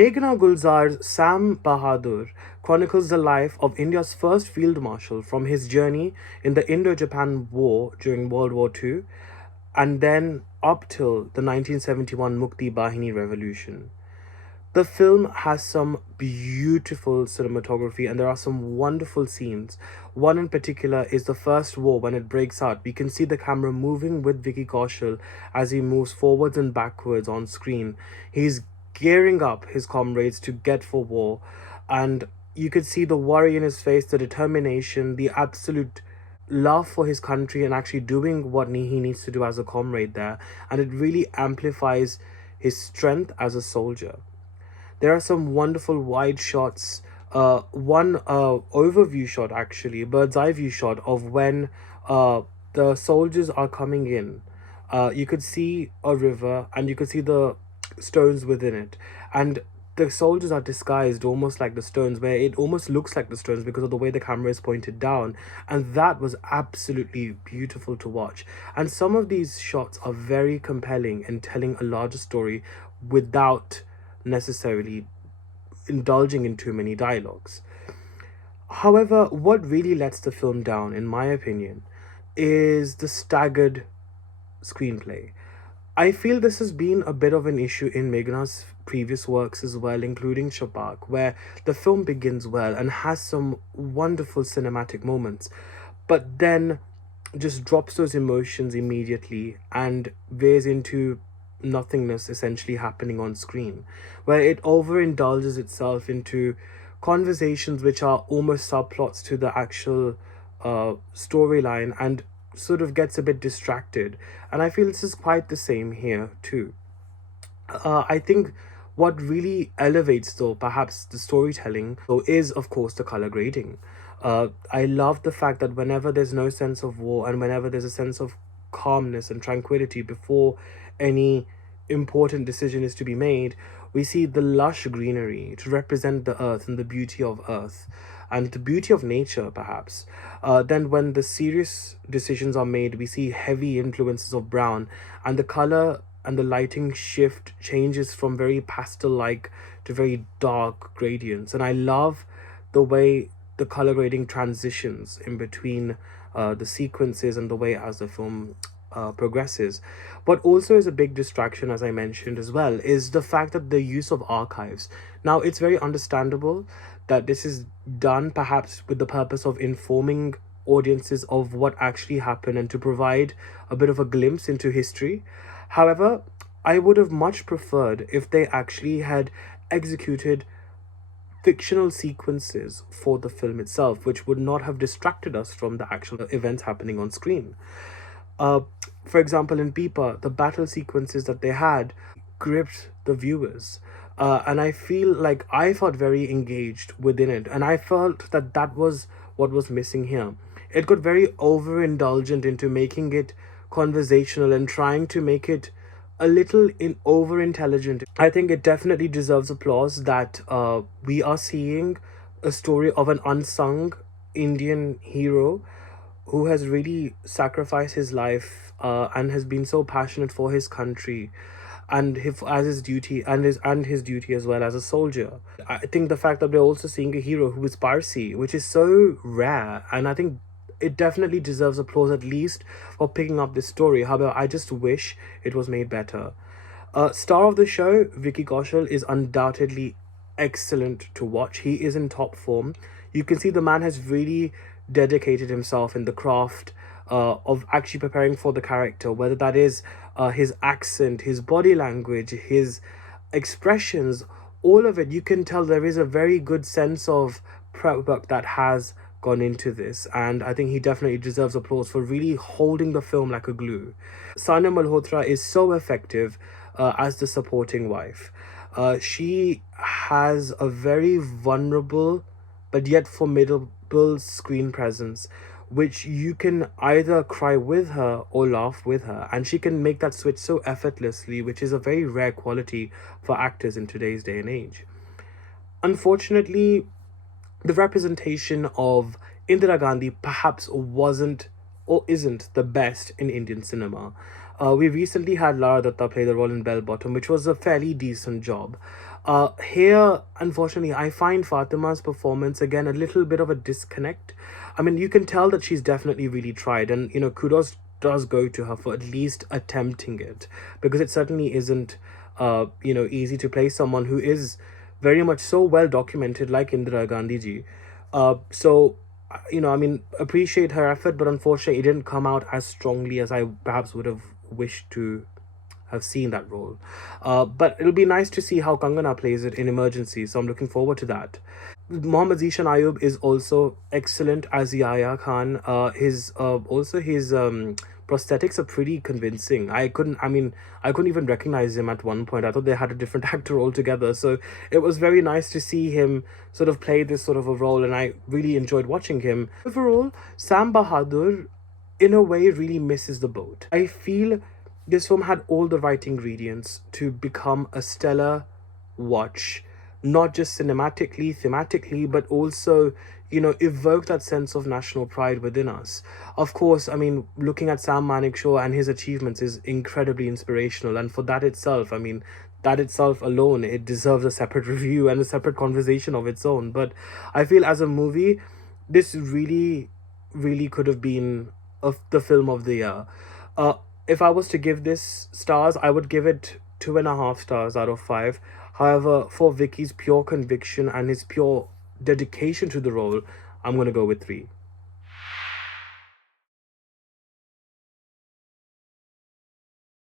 Meghna Gulzar's Sam Bahadur chronicles the life of India's first Field Marshal from his journey in the Indo-Japan War during World War II and then up till the 1971 Mukti Bahini revolution. The film has some beautiful cinematography and there are some wonderful scenes. One in particular is the first war when it breaks out. We can see the camera moving with Vicky Kaushal as he moves forwards and backwards on screen. He's gearing up his comrades to get for war, and you could see the worry in his face, the determination, the absolute love for his country and actually doing what he needs to do as a comrade there, and it really amplifies his strength as a soldier. There are some wonderful wide shots. One overview shot, actually, bird's eye view shot of when the soldiers are coming in. You could see a river and you could see the stones within it. And the soldiers are disguised almost like the stones, where it almost looks like the stones because of the way the camera is pointed down. And that was absolutely beautiful to watch. And some of these shots are very compelling in telling a larger story without necessarily indulging in too many dialogues. However, what really lets the film down, in my opinion, is the staggered screenplay. I feel this has been a bit of an issue in Meghna's previous works as well, including Shaikh, where the film begins well and has some wonderful cinematic moments, but then just drops those emotions immediately and veers into nothingness essentially happening on screen, where it overindulges itself into conversations which are almost subplots to the actual storyline and sort of gets a bit distracted. And I feel this is quite the same here too. I think what really elevates, though, perhaps the storytelling, though, is of course the color grading. I love the fact that whenever there's no sense of war and whenever there's a sense of calmness and tranquility before any important decision is to be made, we see the lush greenery to represent the earth and the beauty of earth and the beauty of nature, perhaps. Then when the serious decisions are made, we see heavy influences of brown, and the color and the lighting shift changes from very pastel-like to very dark gradients. And I love the way the color grading transitions in between the sequences and the way as the film progresses. What also is a big distraction, as I mentioned as well, is the fact that the use of archives. Now, it's very understandable that this is done perhaps with the purpose of informing audiences of what actually happened and to provide a bit of a glimpse into history. However, I would have much preferred if they actually had executed fictional sequences for the film itself, which would not have distracted us from the actual events happening on screen. For example, in Peeper, the battle sequences that they had gripped the viewers. And I feel like I felt very engaged within it. And I felt that that was what was missing here. It got very overindulgent into making it conversational and trying to make it a little over-intelligent. I think it definitely deserves applause that we are seeing a story of an unsung Indian hero who has really sacrificed his life and has been so passionate for his country and as his duty and his duty as well as a soldier. I think the fact that we're also seeing a hero who is Parsi, which is so rare, and I think it definitely deserves applause at least for picking up this story. However, I just wish it was made better. Star of the show, Vicky Kaushal, is undoubtedly excellent to watch. He is in top form. You can see the man has really dedicated himself in the craft of actually preparing for the character, whether that is his accent, his body language, his expressions, all of it. You can tell there is a very good sense of prep work that has gone into this, and I think he definitely deserves applause for really holding the film like a glue. Sanya Malhotra is so effective as the supporting wife. She has a very vulnerable but yet formidable screen presence, which you can either cry with her or laugh with her, and she can make that switch so effortlessly, which is a very rare quality for actors in today's day and age. Unfortunately, the representation of Indira Gandhi perhaps wasn't or isn't the best in Indian cinema. We recently had Lara Dutta play the role in Bell Bottom, which was a fairly decent job. Here, unfortunately, I find Fatima's performance again a little bit of a disconnect. I mean, you can tell that she's definitely really tried, and kudos does go to her for at least attempting it, because it certainly isn't, easy to play someone who is very much so well documented, like Indira Gandhi ji. I mean, appreciate her effort, but unfortunately, it didn't come out as strongly as I perhaps would have wished to have seen that role. But it'll be nice to see how Kangana plays it in Emergency, so I'm looking forward to that. Mohammed Zeeshan Ayyub is also excellent as Yahya Khan. His prosthetics are pretty convincing. I couldn't even recognize him at one point. I thought they had a different actor altogether. So it was very nice to see him sort of play this sort of a role, and I really enjoyed watching him. Overall, Sam Bahadur, in a way, really misses the boat. I feel this film had all the right ingredients to become a stellar watch, not just cinematically, thematically, but also, evoke that sense of national pride within us. Of course, I mean, looking at Sam Manekshaw and his achievements is incredibly inspirational, and for that itself, I mean, that itself alone, it deserves a separate review and a separate conversation of its own. But I feel as a movie, this really, really could have been the film of the year. Uh, if I was to give this stars, I would give it 2.5 stars out of 5. However, for Vicky's pure conviction and his pure dedication to the role, I'm gonna go with 3.